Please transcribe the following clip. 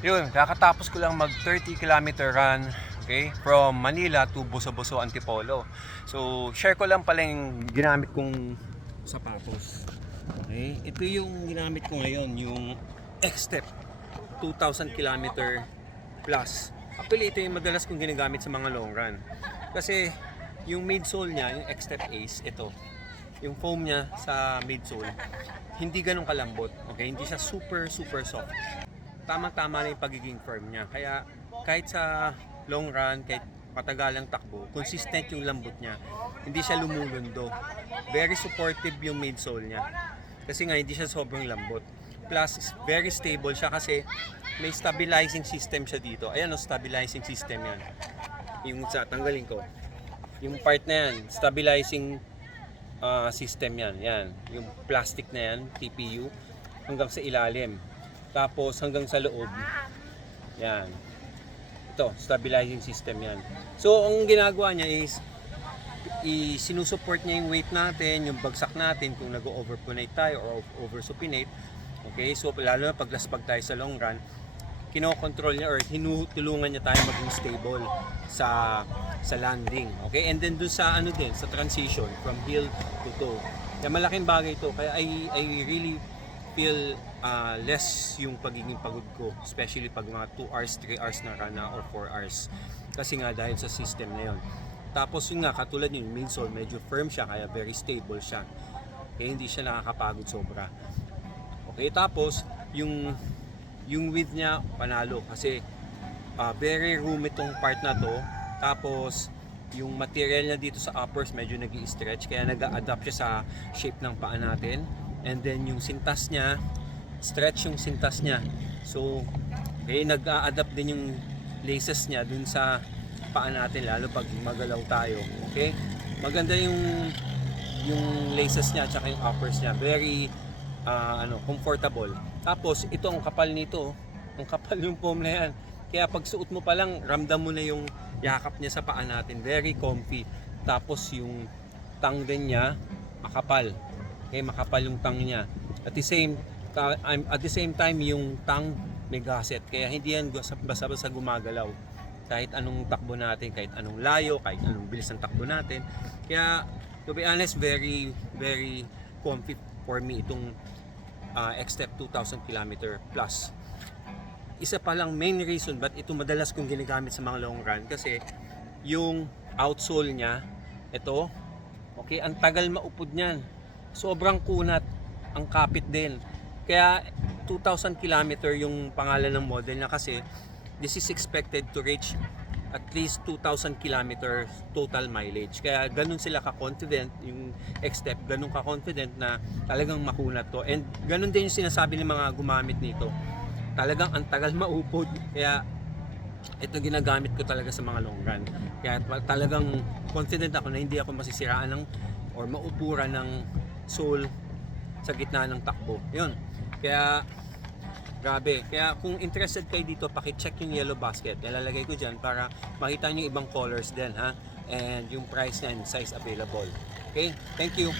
Yun, kakatapos ko lang mag 30-kilometer run, okay, from Manila to Boso-Boso, Antipolo. So, share ko lang pala yung ginamit kong sapatos. Okay, ito yung ginamit ko ngayon, yung X-Step 2,000 kilometer plus. Actually, ito yung madalas kong ginagamit sa mga long run. Kasi, yung midsole niya, yung X-Step Ace, ito, yung foam niya sa midsole, hindi ganun kalambot. Okay, hindi siya super soft. Tamang-tama na yung pagiging firm niya. Kaya kahit sa long run, kahit patagalang takbo, consistent yung lambot niya. Hindi siya lumulundo. Very supportive yung midsole niya. Kasi nga hindi siya sobrang lambot. Plus, very stable siya kasi may stabilizing system siya dito. Ayan o, stabilizing system yan. Yung tanggalin ko. Yung part na yan, stabilizing system yan. Yan. Yung plastic na yan, TPU, hanggang sa ilalim. Tapos hanggang sa loob. Yan. Ito, stabilizing system yan. So, ang ginagawa niya is sinusupport niya yung weight natin, yung bagsak natin kung nag-overpronate tayo or oversupinate. Okay? So, lalo na paglaspag tayo sa long run, kinokontrol niya or tinutulungan niya tayo maging stable sa landing. Okay? And then dun sa sa transition from heel to toe. Kaya malaking bagay ito. Kaya I really feel less yung pagiging pagod ko, especially pag mga 2 hours, 3 hours na run na or 4 hours. Kasi nga dahil sa system na yon. Tapos yun nga, katulad yung midsole, medyo firm siya, kaya very stable siya. Kaya hindi siya nakakapagod sobra. Okay, tapos yung width niya, panalo. Kasi very roomy itong part na to. Tapos yung material niya dito sa uppers medyo nag-i-stretch, kaya nag-a-adapt siya sa shape ng paa natin. And then yung sintas niya, stretch yung sintas niya. So, okay, nag-a-adapt din yung laces niya dun sa paa natin, lalo pag magalaw tayo. Okay? Maganda yung laces niya at saka yung uppers niya. Very comfortable. Tapos ito ang kapal nito. Ang kapal yung foam na yan. Kaya pag suot mo pa lang, ramdam mo na yung yakap niya sa paa natin. Very comfy. Tapos yung tang din niya makapal. Okay, makapal yung tang niya. At the same time yung tang may gasket. Kaya hindi yan basta-basta gumagalaw. Kahit anong takbo natin, kahit anong layo, kahit anong bilis ng takbo natin. Kaya to be honest, very comfy for me itong X-Step 2,000 km plus. Isa pa lang main reason but ito madalas kong ginagamit sa mga long run kasi yung outsole niya, ito, okay, ang tagal maupod niyan. Sobrang kunat, ang kapit din. Kaya 2,000 km yung pangalan ng model niya kasi this is expected to reach at least 2,000 km total mileage. Kaya ganun sila ka-confident, yung X-Step, ganun ka-confident na talagang makunat to. And ganun din yung sinasabi ng mga gumamit nito. Talagang ang tagal maupod. Kaya ito ginagamit ko talaga sa mga long run. Kaya talagang confident ako na hindi ako masisiraan ng or maupuran ng sole sa gitna ng takbo. Yun. Kaya grabe. Kaya kung interested kayo dito, paki-check yung yellow basket. Ilalagay ko dyan para makita nyo ibang colors din, ha? And yung price and size available. Okay? Thank you.